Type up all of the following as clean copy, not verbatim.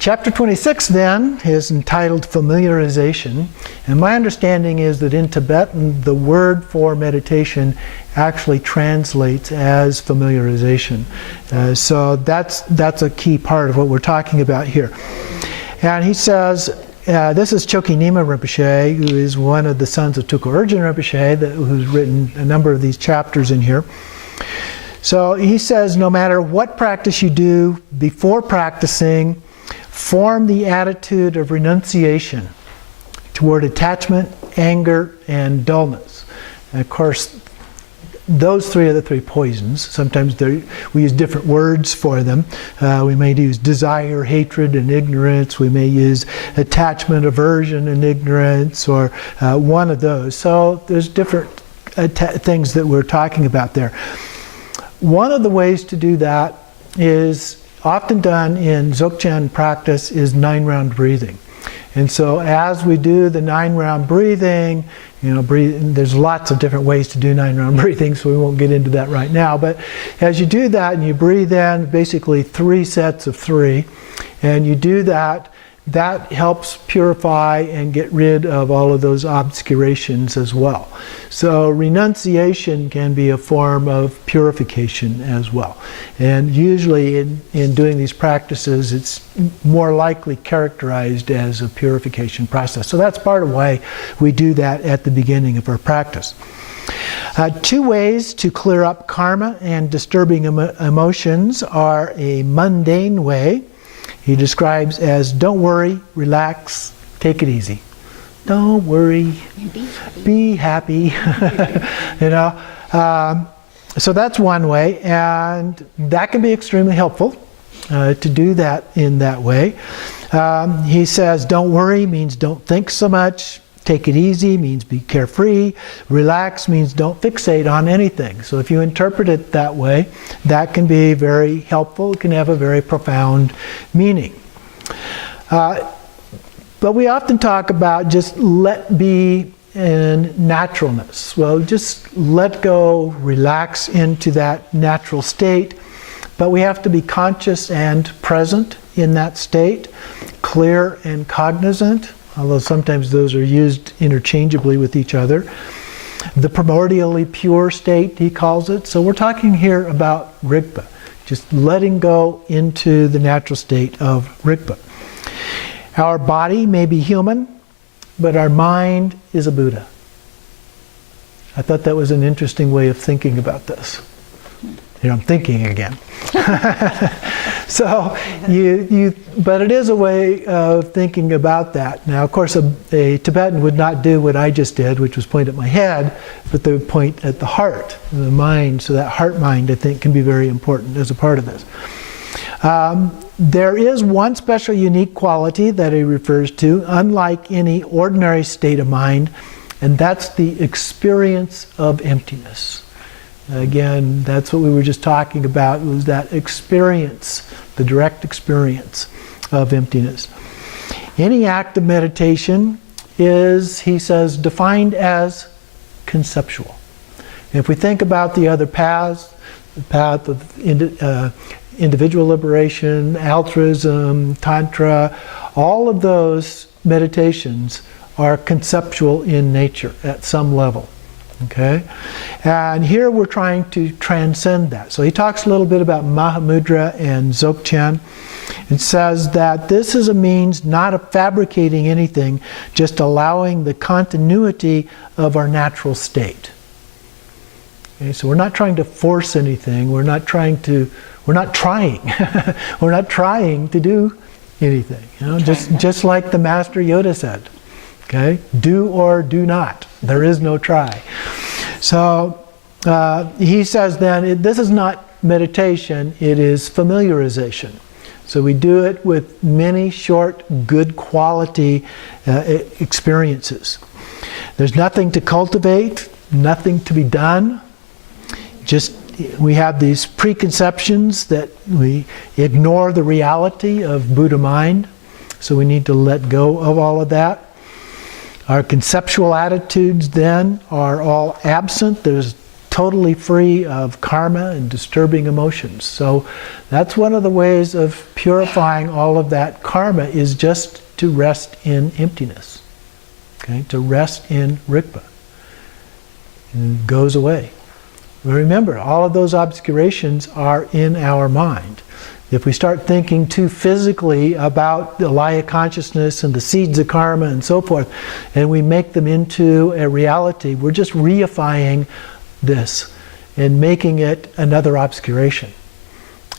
Chapter 26 then is entitled Familiarization. And my understanding is that in Tibetan, the word for meditation actually translates as familiarization. So that's a key part of what we're talking about here. And he says, this is Chokyi Nyima Rinpoche, who is one of the sons of Tulku Urgyen Rinpoche, who's written a number of these chapters in here. So he says, no matter what practice you do before practicing, form the attitude of renunciation toward attachment, anger, and dullness. And of course, those three are the three poisons. Sometimes we use different words for them. We may use desire, hatred, and ignorance. We may use attachment, aversion, and ignorance, or one of those. So there's different things that we're talking about there. One of the ways to do that is often done in Dzogchen practice is 9-round breathing. And so as we do the 9-round breathing, there's lots of different ways to do 9-round breathing, so we won't get into that right now. But as you do that and you breathe in basically 3 sets of 3, and you do that, that helps purify and get rid of all of those obscurations as well. So renunciation can be a form of purification as well. And usually in doing these practices, it's more likely characterized as a purification process. So that's part of why we do that at the beginning of our practice. 2 ways to clear up karma and disturbing emotions are a mundane way. He describes as don't worry, relax, take it easy. Don't worry, be happy. So that's one way, and that can be extremely helpful to do that in that way. He says don't worry means don't think so much. Take it easy means be carefree. Relax means don't fixate on anything. So if you interpret it that way, that can be very helpful. It can have a very profound meaning. But we often talk about just let be in naturalness. Well, just let go, relax into that natural state. But we have to be conscious and present in that state, clear and cognizant, although sometimes those are used interchangeably with each other. The primordially pure state, he calls it. So we're talking here about Rigpa, just letting go into the natural state of Rigpa. Our body may be human, but our mind is a Buddha. I thought that was an interesting way of thinking about this. I'm thinking again. So but it is a way of thinking about that. Now, of course, a Tibetan would not do what I just did, which was point at my head, but they would point at the heart, the mind. So that heart-mind, I think, can be very important as a part of this. There is one special unique quality that he refers to, unlike any ordinary state of mind, and that's the experience of emptiness. Again, that's what we were just talking about, was that experience, the direct experience of emptiness. Any act of meditation is, he says, defined as conceptual. And if we think about the other paths, the path of individual liberation, altruism, tantra, all of those meditations are conceptual in nature at some level. Okay? And here we're trying to transcend that. So he talks a little bit about Maha Mudra and Dzogchen. It says that this is a means not of fabricating anything, just allowing the continuity of our natural state. Okay? So we're not trying to force anything. We're not trying. We're not trying to do anything. Just like the Master Yoda said. Okay? Do or do not. There is no try. So he says then, this is not meditation, it is familiarization. So we do it with many short, good quality experiences. There's nothing to cultivate, nothing to be done. Just we have these preconceptions that we ignore the reality of Buddha mind. So we need to let go of all of that. Our conceptual attitudes then are all absent. There's totally free of karma and disturbing emotions. So that's one of the ways of purifying all of that karma, is just to rest in emptiness. Okay? To rest in Rigpa. And it goes away. Remember, all of those obscurations are in our mind. If we start thinking too physically about the Alaya consciousness and the seeds of karma and so forth, and we make them into a reality, we're just reifying this and making it another obscuration.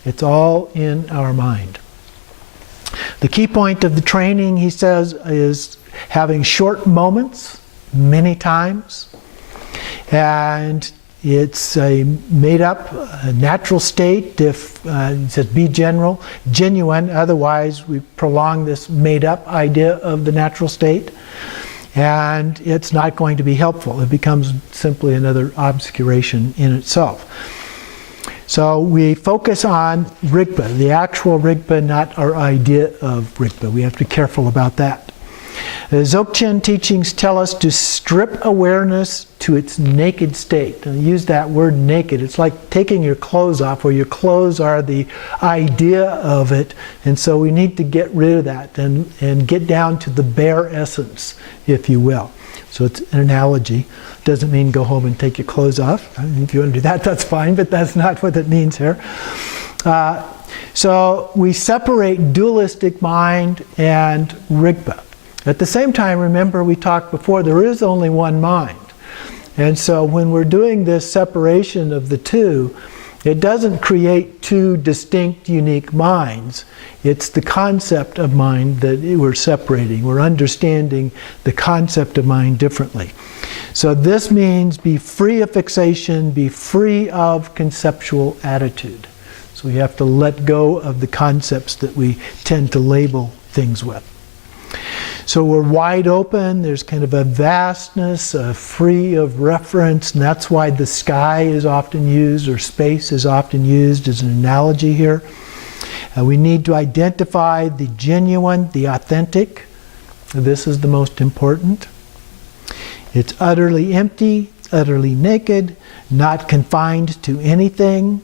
It's all in our mind. The key point of the training, he says, is having short moments many times, and it's a made-up, natural state. If it says be genuine, otherwise we prolong this made-up idea of the natural state, and it's not going to be helpful. It becomes simply another obscuration in itself. So we focus on Rigpa, the actual Rigpa, not our idea of Rigpa. We have to be careful about that. The Dzogchen teachings tell us to strip awareness to its naked state. And I use that word naked. It's like taking your clothes off, where your clothes are the idea of it. And so we need to get rid of that and get down to the bare essence, if you will. So it's an analogy. Doesn't mean go home and take your clothes off. I mean, if you want to do that, that's fine, but that's not what it means here. So we separate dualistic mind and Rigpa. At the same time, remember we talked before, there is only one mind. And so when we're doing this separation of the two, it doesn't create two distinct, unique minds. It's the concept of mind that we're separating. We're understanding the concept of mind differently. So this means be free of fixation, be free of conceptual attitude. So we have to let go of the concepts that we tend to label things with. So we're wide open, there's kind of a vastness, free of reference, and that's why the sky is often used, or space is often used as an analogy here. We need to identify the genuine, the authentic. This is the most important. It's utterly empty, utterly naked, not confined to anything,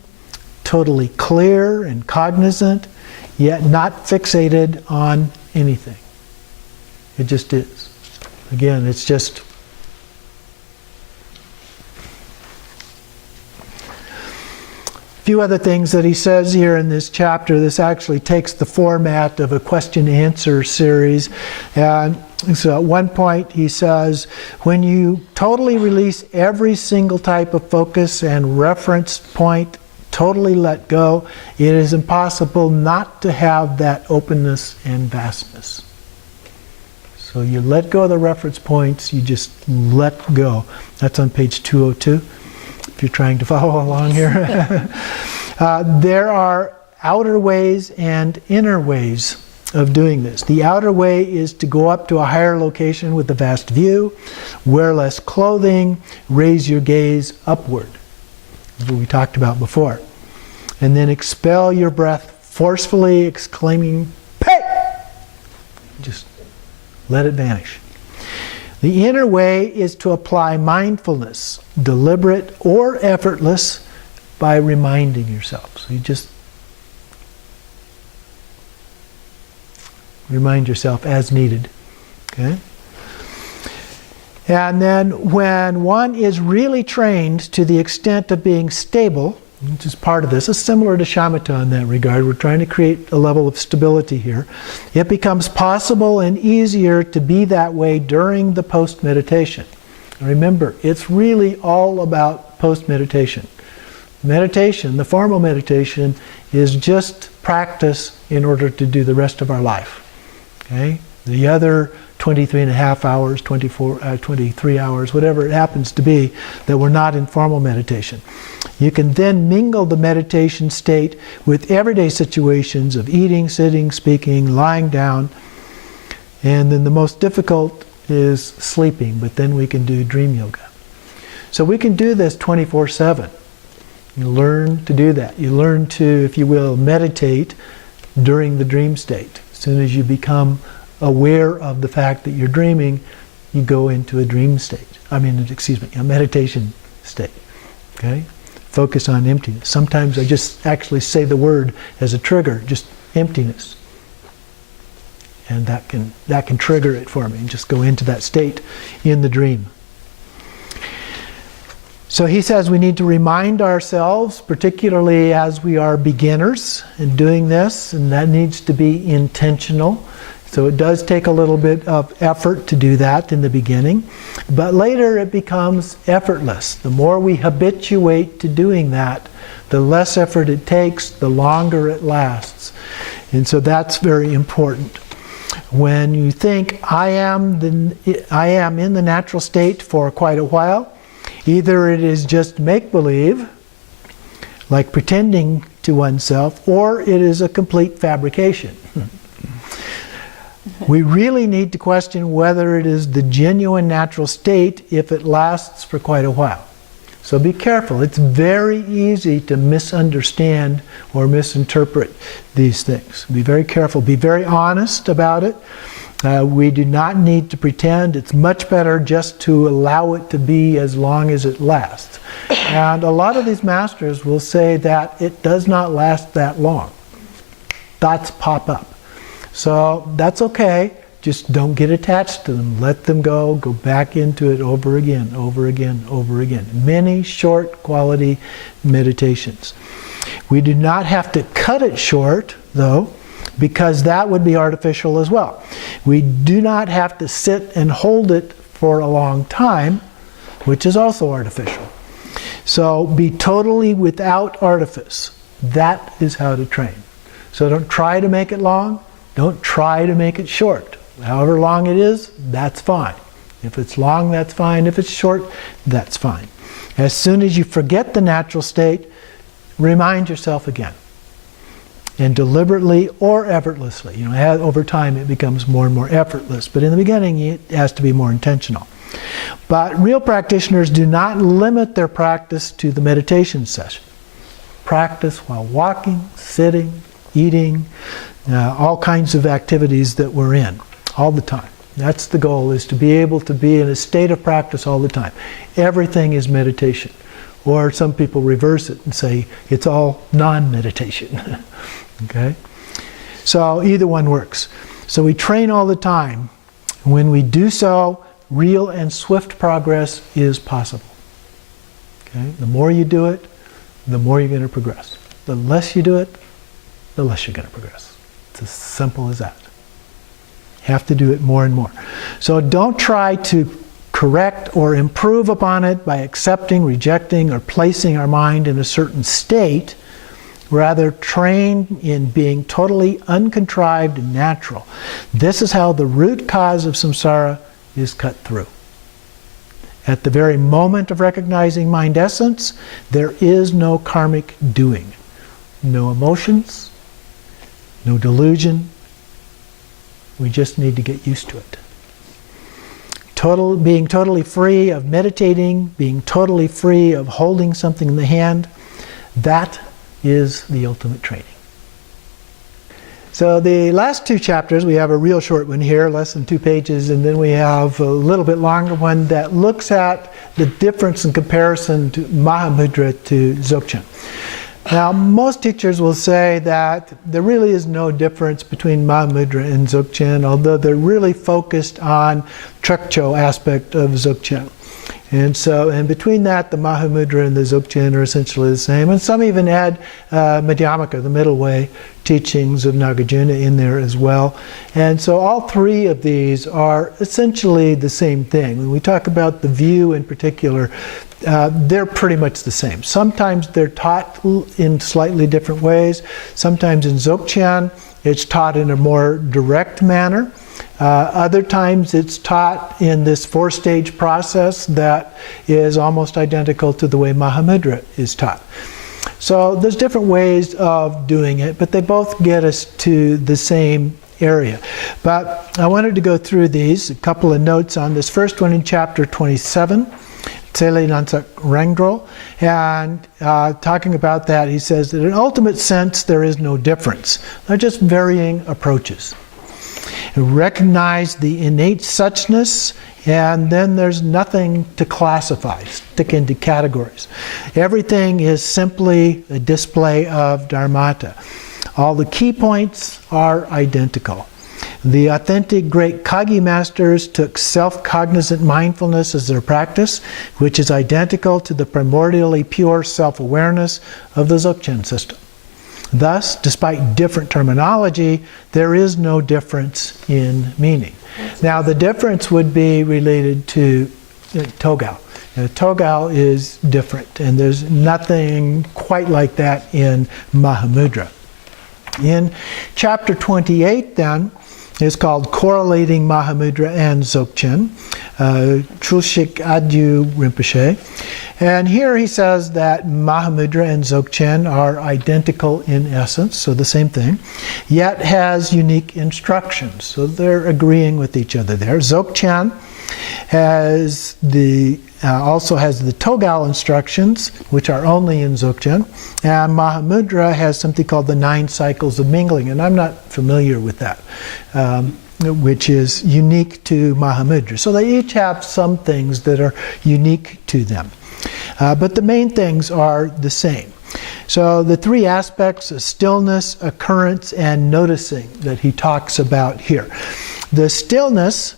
totally clear and cognizant, yet not fixated on anything. It just is. Again, it's just a few other things that he says here in this chapter. This actually takes the format of a question-answer series. And so at one point he says, when you totally release every single type of focus and reference point, totally let go, it is impossible not to have that openness and vastness. So you let go of the reference points, you just let go. That's on page 202, if you're trying to follow along here. There are outer ways and inner ways of doing this. The outer way is to go up to a higher location with a vast view, wear less clothing, raise your gaze upward. That's what we talked about before. And then expel your breath forcefully, exclaiming, "Pay!" Just let it vanish. The inner way is to apply mindfulness, deliberate or effortless, by reminding yourself. So you just remind yourself as needed. Okay? And then when one is really trained to the extent of being stable, which is part of this, it's similar to shamatha in that regard. We're trying to create a level of stability here. It becomes possible and easier to be that way during the post-meditation. Remember, it's really all about post-meditation. Meditation, the formal meditation, is just practice in order to do the rest of our life. Okay? The other 23 and a half hours, 23 hours, whatever it happens to be, that we're not in formal meditation. You can then mingle the meditation state with everyday situations of eating, sitting, speaking, lying down, and then the most difficult is sleeping, but then we can do dream yoga. So we can do this 24/7. You learn to do that. You learn to, if you will, meditate during the dream state. As soon as you become aware of the fact that you're dreaming, you go into a dream state. A meditation state. Okay? Focus on emptiness. Sometimes I just actually say the word as a trigger, just emptiness. And that can trigger it for me and just go into that state in the dream. So he says we need to remind ourselves, particularly as we are beginners in doing this, and that needs to be intentional. So it does take a little bit of effort to do that in the beginning, but later it becomes effortless. The more we habituate to doing that, the less effort it takes, the longer it lasts. And so that's very important. When you think, I am in the natural state for quite a while, either it is just make-believe, like pretending to oneself, or it is a complete fabrication. We really need to question whether it is the genuine natural state if it lasts for quite a while. So be careful. It's very easy to misunderstand or misinterpret these things. Be very careful. Be very honest about it. We do not need to pretend. It's much better just to allow it to be as long as it lasts. And a lot of these masters will say that it does not last that long. Thoughts pop up. So that's okay. Just don't get attached to them. Let them go. Go back into it over again, over again, over again. Many short quality meditations. We do not have to cut it short, though, because that would be artificial as well. We do not have to sit and hold it for a long time, which is also artificial. So be totally without artifice. That is how to train. So don't try to make it long. Don't try to make it short. However long it is, that's fine. If it's long, that's fine. If it's short, that's fine. As soon as you forget the natural state, remind yourself again. And deliberately or effortlessly. Over time it becomes more and more effortless. But in the beginning, it has to be more intentional. But real practitioners do not limit their practice to the meditation session. Practice while walking, sitting, eating, all kinds of activities that we're in all the time. That's the goal, is to be able to be in a state of practice all the time. Everything is meditation. Or some people reverse it and say it's all non-meditation. Okay? So either one works. So we train all the time. When we do so, real and swift progress is possible. Okay? The more you do it, the more you're going to progress. The less you do it, the less you're going to progress. It's as simple as that. You have to do it more and more. So don't try to correct or improve upon it by accepting, rejecting, or placing our mind in a certain state. Rather, train in being totally uncontrived and natural. This is how the root cause of samsara is cut through. At the very moment of recognizing mind essence, there is no karmic doing. No emotions, no delusion. We just need to get used to it. Being totally free of meditating, being totally free of holding something in the hand, that is the ultimate training. So the last two chapters, we have a real short one here, less than 2 pages, and then we have a little bit longer one that looks at the difference in comparison to Maha Mudra to Dzogchen. Now, most teachers will say that there really is no difference between Maha Mudra and Dzogchen, although they're really focused on Trekcho aspect of Dzogchen. And between that, the Maha Mudra and the Dzogchen are essentially the same. And some even add Madhyamaka, the middle way teachings of Nagarjuna, in there as well. And so all three of these are essentially the same thing. When we talk about the view in particular, they're pretty much the same. Sometimes they're taught in slightly different ways. Sometimes in Dzogchen, it's taught in a more direct manner. Other times it's taught in this 4-stage process that is almost identical to the way Maha Mudra is taught. So there's different ways of doing it, but they both get us to the same area. But I wanted to go through these, a couple of notes on this first one in chapter 27. Tsele Nansak Rangdro, and talking about that, he says that in ultimate sense there is no difference. They're just varying approaches. Recognize the innate suchness, and then there's nothing to classify, stick into categories. Everything is simply a display of dharmata. All the key points are identical. The authentic great Kagi masters took self-cognizant mindfulness as their practice, which is identical to the primordially pure self-awareness of the Dzogchen system. Thus, despite different terminology, there is no difference in meaning. Now, the difference would be related to Togao. Togao is different, and there's nothing quite like that in Maha Mudra. In chapter 28, then, is called Correlating Maha Mudra and Dzogchen, Trulshik Adyu Rinpoche. And here he says that Maha Mudra and Dzogchen are identical in essence, so the same thing, yet has unique instructions. So they're agreeing with each other there. Dzogchen has also has the Togao instructions, which are only in Dzogchen, and Maha Mudra has something called the 9 cycles of mingling, and I'm not familiar with that, which is unique to Maha Mudra. So they each have some things that are unique to them. But the main things are the same. So the 3 aspects of stillness, occurrence, and noticing that he talks about here. The stillness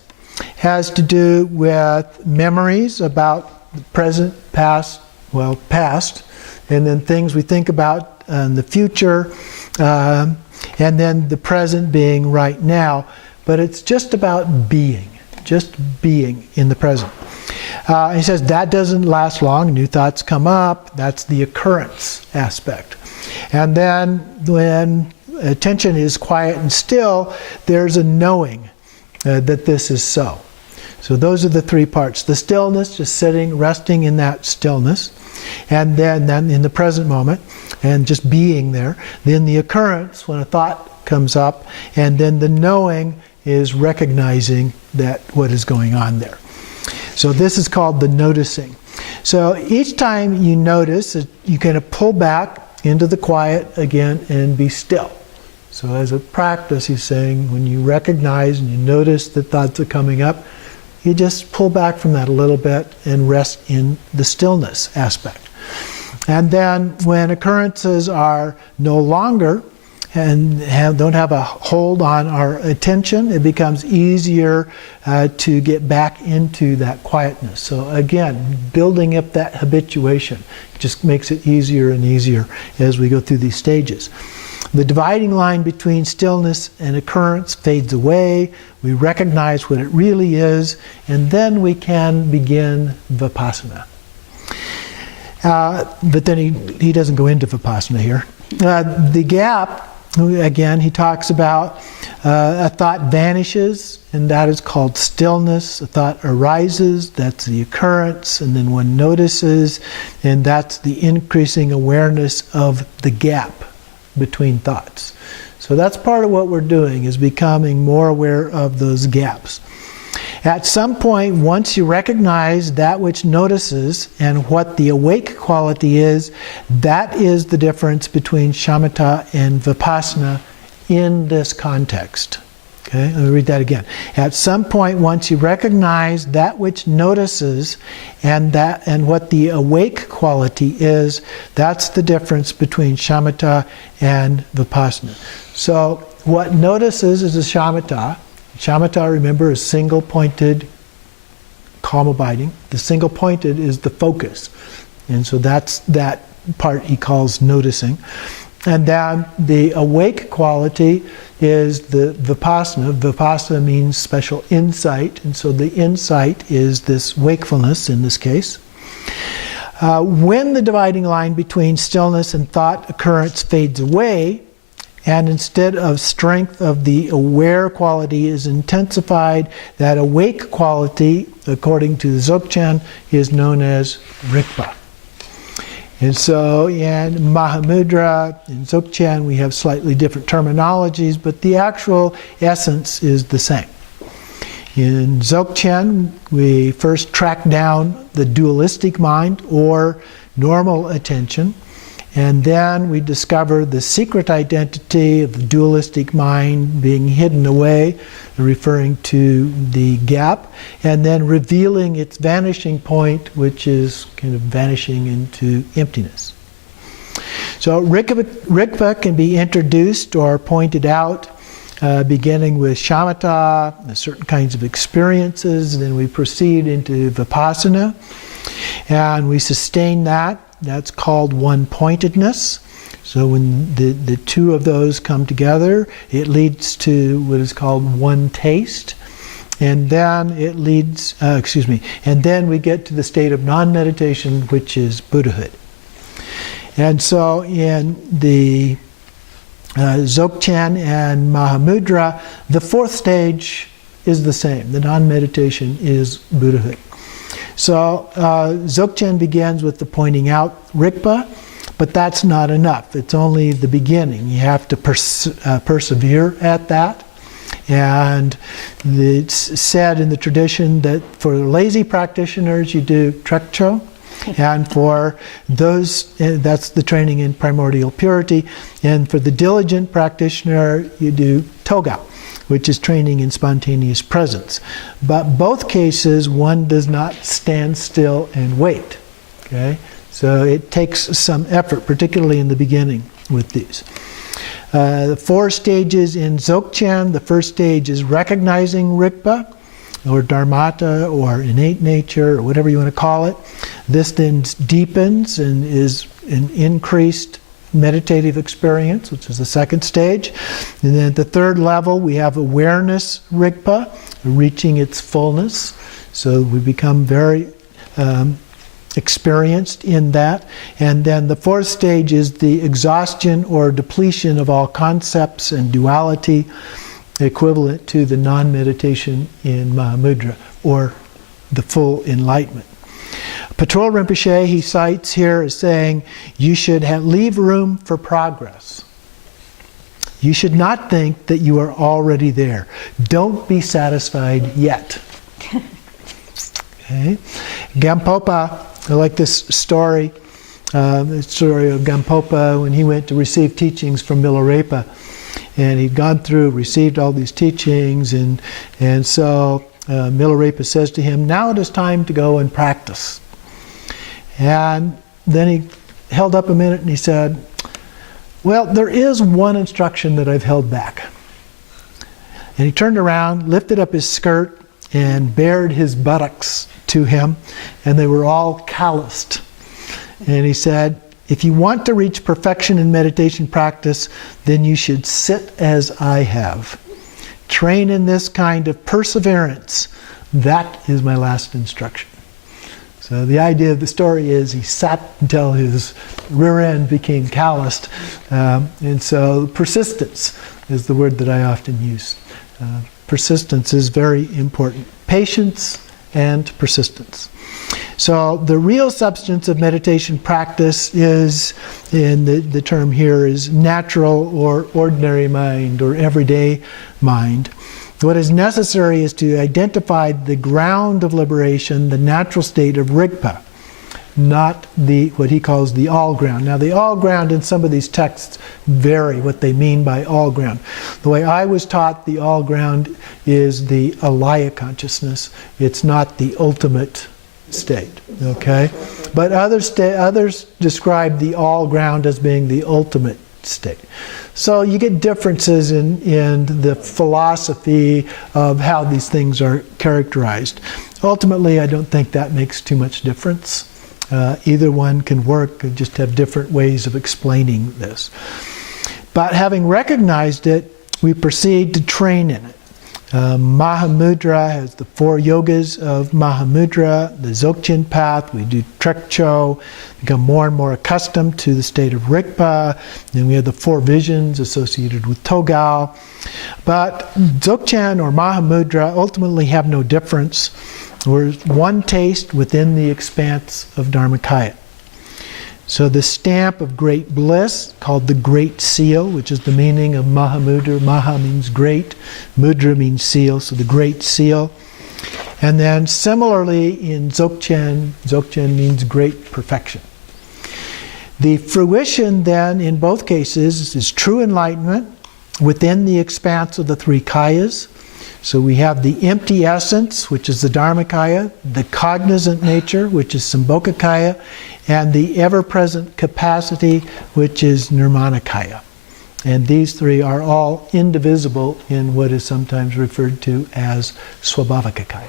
has to do with memories about the present, past, and then things we think about in the future, and then the present being right now. But it's just about being in the present. He says that doesn't last long. New thoughts come up. That's the occurrence aspect. And then when attention is quiet and still, there's a knowing that this is so. So those are the 3 parts. The stillness, just sitting, resting in that stillness. And then in the present moment, and just being there. Then the occurrence, when a thought comes up. And then the knowing is recognizing that what is going on there. So this is called the noticing. So each time you notice, you kind of pull back into the quiet again and be still. So as a practice, he's saying, when you recognize and you notice that thoughts are coming up, you just pull back from that a little bit and rest in the stillness aspect. And then when occurrences are no longer and don't have a hold on our attention, it becomes easier to get back into that quietness. So again, building up that habituation just makes it easier and easier as we go through these stages. The dividing line between stillness and occurrence fades away. We recognize what it really is, and then we can begin vipassana. But then he doesn't go into vipassana here. The gap, again, he talks about a thought vanishes, and that is called stillness. A thought arises, that's the occurrence, and then one notices, and that's the increasing awareness of the gap between thoughts. So that's part of what we're doing, is becoming more aware of those gaps. At some point, once you recognize that which notices and what the awake quality is, that is the difference between shamatha and vipassana in this context. Okay, let me read that again. At some point, once you recognize that which notices and what the awake quality is, that's the difference between shamatha and vipassana. So what notices is a shamatha. Shamatha, remember, is single-pointed, calm abiding. The single-pointed is the focus. And so that's that part he calls noticing. And then the awake quality is the vipassana. Vipassana means special insight, and so the insight is this wakefulness in this case. When the dividing line between stillness and thought occurrence fades away, and instead of strength of the aware quality is intensified, that awake quality, according to the Dzogchen, is known as Rigpa. And so in Maha Mudra, in Dzogchen, we have slightly different terminologies, but the actual essence is the same. In Dzogchen, we first track down the dualistic mind or normal attention, And then we discover the secret identity of the dualistic mind being hidden away, referring to the gap, and then revealing its vanishing point, which is kind of vanishing into emptiness. So Rigpa can be introduced or pointed out, beginning with shamatha, certain kinds of experiences, and then we proceed into vipassana, and we sustain that. That's called one-pointedness. So when the two of those come together, it leads to what is called one taste. And then it leads, and then we get to the state of non-meditation, which is Buddhahood. And so in the Dzogchen and Maha Mudra, the fourth stage is the same. The non-meditation is Buddhahood. So Dzogchen begins with the pointing out Rigpa, but that's not enough. It's only the beginning. You have to persevere at that. And it's said in the tradition that for lazy practitioners you do trekcho, and for those, that's the training in primordial purity, and for the diligent practitioner you do togao, which is training in spontaneous presence. But both cases, one does not stand still and wait. Okay? So it takes some effort, particularly in the beginning with these. The four stages in Dzogchen, the first stage is recognizing Rigpa, or Dharmata, or innate nature, or whatever you want to call it. This then deepens and is an increased meditative experience, which is the second stage. And then at the third level, we have awareness Rigpa, reaching its fullness. So we become very experienced in that. And then the fourth stage is the exhaustion or depletion of all concepts and duality, equivalent to the non-meditation in Maha Mudra, or the full enlightenment. Patrol Rinpoche, he cites here as saying, you should leave room for progress. You should not think that you are already there. Don't be satisfied yet. Okay? Gampopa, I like this story, the story of Gampopa when he went to receive teachings from Milarepa. And he'd gone through, received all these teachings, and so Milarepa says to him, now it is time to go and practice. And then he held up a minute and he said, well, there is one instruction that I've held back. And he turned around, lifted up his skirt, and bared his buttocks to him, and they were all calloused. And he said, if you want to reach perfection in meditation practice, then you should sit as I have. Train in this kind of perseverance. That is my last instruction. So the idea of the story is he sat until his rear end became calloused. And so persistence is the word that I often use. Persistence is very important. Patience and persistence. So the real substance of meditation practice is, and the term here is natural or ordinary mind or everyday mind. What is necessary is to identify the ground of liberation, the natural state of Rigpa, not what he calls the all ground. Now the all ground in some of these texts vary what they mean by all ground. The way I was taught, the all ground is the alaya consciousness. It's not the ultimate state, okay? But others describe the all ground as being the ultimate state. So you get differences in the philosophy of how these things are characterized. Ultimately, I don't think that makes too much difference. Either one can work, just have different ways of explaining this. But having recognized it, we proceed to train in it. Maha Mudra has the 4 yogas of Maha Mudra, the Dzogchen path. We do Trekcho, become more and more accustomed to the state of Rigpa. Then we have the 4 visions associated with Togao. But Dzogchen or Maha Mudra ultimately have no difference. We're one taste within the expanse of Dharmakaya. So the stamp of great bliss, called the Great Seal, which is the meaning of Maha Mudra. Maha means great, Mudra means seal, so the Great Seal. And then similarly in Dzogchen, Dzogchen means great perfection. The fruition then in both cases is true enlightenment within the expanse of the three kayas. So we have the empty essence, which is the Dharmakaya, the cognizant nature, which is Sambhogakaya, and the ever-present capacity, which is Nirmanakaya. And these three are all indivisible in what is sometimes referred to as Swabhavakakaya.